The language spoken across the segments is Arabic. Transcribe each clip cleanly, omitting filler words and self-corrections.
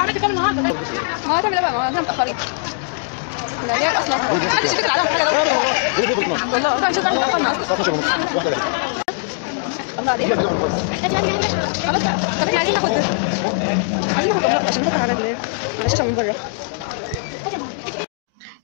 عملت كام النهارده؟ ما هو تعمل ايه بقى؟ ما احنا متاخرين. لا ليه اصلا؟ محدش يتكل عليهم حاجه والله روح نشوف احنا اتاخرنا اصلا. الله عليك. خلاص بقى. طب احنا عايزين ناخد جمرات عشان نحطها على الشاشه من بره.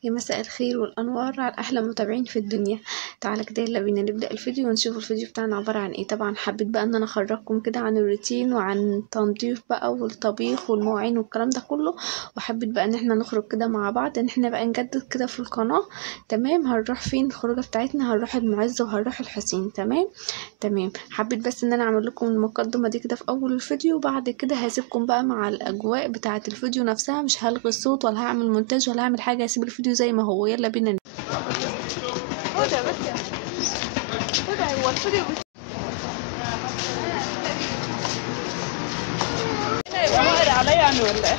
يا مساء الخير والانوار على احلى متابعين في الدنيا. تعالى كده يلا بينا نبدا الفيديو ونشوف الفيديو بتاعنا عباره عن ايه. طبعا حبيت بقى ان انا اخرجكم كده عن الروتين وعن التنظيف بقى والطبيخ والمواعين والكلام ده كله، وحبيت بقى ان احنا نخرج كده مع بعض، ان احنا بقى نجدد كده في القناه. تمام، هنروح فين الخروجه بتاعتنا؟ هنروح المعز وهنروح الحسين. تمام. حبيت بس ان انا اعمل لكم المقدمه دي كده في اول الفيديو، وبعد كده هسيبكم بقى مع الاجواء بتاعه الفيديو نفسها. مش هلغي الصوت ولا هعمل مونتاج ولا هعمل حاجه، هسيب الفيديو زي ما هو. يلا بينا. هدى هو الفيديو واقر عليا يعني ولا ايه؟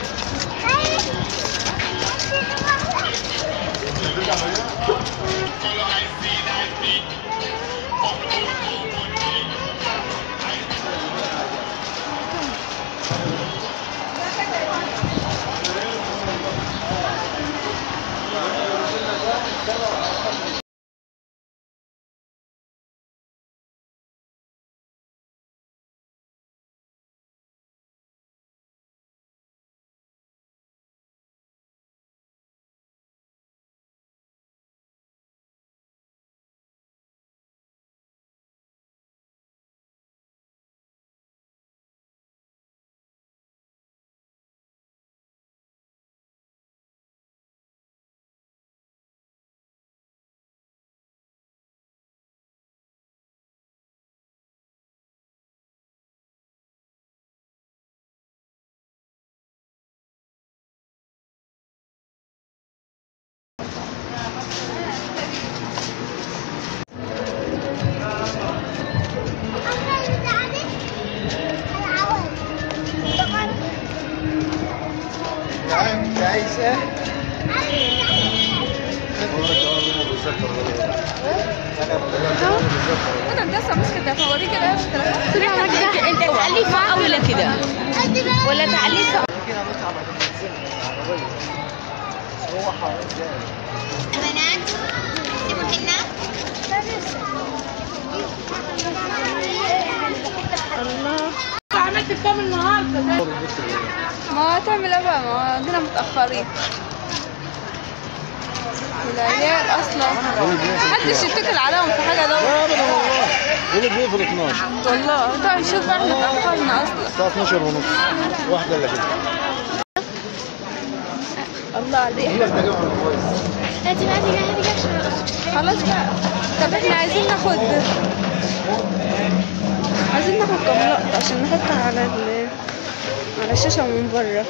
انا لسه ماسكه فوري كده انت تعلي فوق ولا كده ولا تعلي فوق؟ بنات الله عملت كام النهارده؟ ما تعمل ايه بقى؟ ما جينا متاخرين. العيال اصلا محدش يتكل عليهم في حاجه. دول بيقفل 12 والله. طيب شوف احنا اتاخرنا اصلا. الساعه 12 ونص واحده الا كده. الله عليك. خلاص بقى. طب احنا عايزين ناخد كام لقطه عشان نحطها على الشاشه من بره.